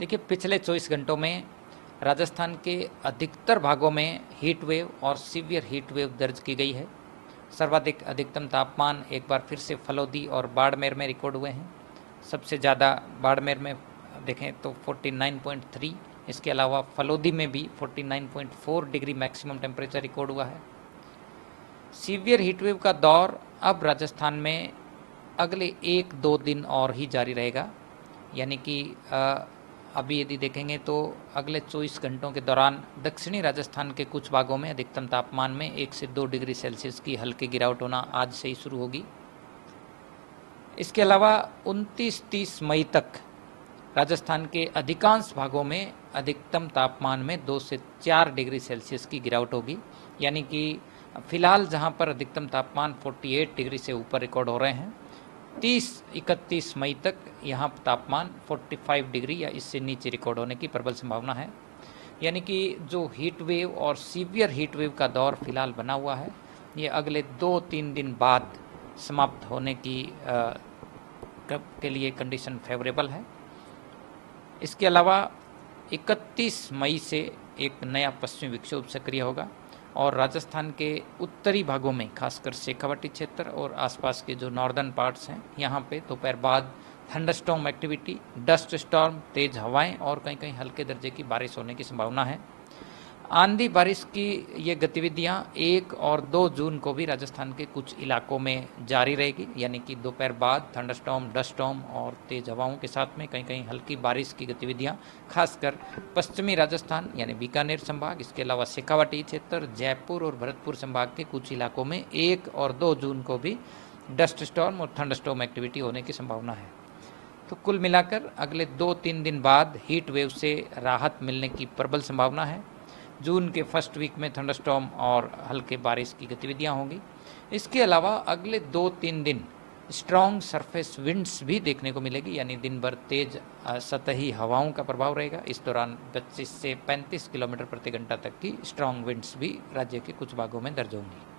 देखिए, पिछले 24 घंटों में राजस्थान के अधिकतर भागों में हीट वेव और सीवियर हीट वेव दर्ज की गई है। सर्वाधिक अधिकतम तापमान एक बार फिर से फलौदी और बाड़मेर में रिकॉर्ड हुए हैं। सबसे ज़्यादा बाड़मेर में देखें तो 49.3, इसके अलावा फलौदी में भी 49.4 डिग्री मैक्सिमम टेम्परेचर रिकॉर्ड हुआ है। सीवियर हीट वेव का दौर अब राजस्थान में अगले 1-2 दिन और ही जारी रहेगा, यानी कि अभी यदि देखेंगे तो अगले 24 घंटों के दौरान दक्षिणी राजस्थान के कुछ भागों में अधिकतम तापमान में 1 से 2 डिग्री सेल्सियस की हल्की गिरावट होना आज से ही शुरू होगी। इसके अलावा 29-30 मई तक राजस्थान के अधिकांश भागों में अधिकतम तापमान में 2 से 4 डिग्री सेल्सियस की गिरावट होगी, यानी कि फिलहाल जहां पर अधिकतम तापमान 48 डिग्री से ऊपर रिकॉर्ड हो रहे हैं, 30-31 मई तक यहाँ तापमान 45 डिग्री या इससे नीचे रिकॉर्ड होने की प्रबल संभावना है। यानी कि जो हीट वेव और सीवियर हीट वेव का दौर फिलहाल बना हुआ है, ये अगले 2-3 दिन बाद समाप्त होने के लिए कंडीशन फेवरेबल है। इसके अलावा 31 मई से एक नया पश्चिमी विक्षोभ सक्रिय होगा और राजस्थान के उत्तरी भागों में, खासकर शेखावाटी क्षेत्र और आसपास के जो नॉर्दर्न पार्ट्स हैं, यहाँ पे दोपहर बाद थंडरस्टॉर्म एक्टिविटी, डस्ट स्टॉर्म, तेज हवाएं और कहीं कहीं हल्के दर्जे की बारिश होने की संभावना है। आंधी बारिश की ये गतिविधियां 1 और 2 जून को भी राजस्थान के कुछ इलाकों में जारी रहेगी, यानी कि दोपहर बाद थंडरस्टॉर्म, डस्ट स्टॉर्म और तेज हवाओं के साथ में कहीं कहीं हल्की बारिश की गतिविधियां खासकर पश्चिमी राजस्थान यानी बीकानेर संभाग, इसके अलावा शेखावाटी क्षेत्र, जयपुर और भरतपुर संभाग के कुछ इलाकों में 1 और 2 जून को भी डस्ट स्टॉर्म और थंडरस्टॉर्म एक्टिविटी होने की संभावना है। तो कुल मिलाकर अगले 2-3 दिन बाद हीट वेव से राहत मिलने की प्रबल संभावना है। जून के फर्स्ट वीक में थंडरस्टॉर्म और हल्के बारिश की गतिविधियां होंगी। इसके अलावा अगले 2-3 दिन स्ट्रॉन्ग सरफेस विंड्स भी देखने को मिलेगी, यानी दिन भर तेज सतही हवाओं का प्रभाव रहेगा। इस दौरान 25 से 35 किलोमीटर प्रति घंटा तक की स्ट्रॉन्ग विंड्स भी राज्य के कुछ भागों में दर्ज होंगी।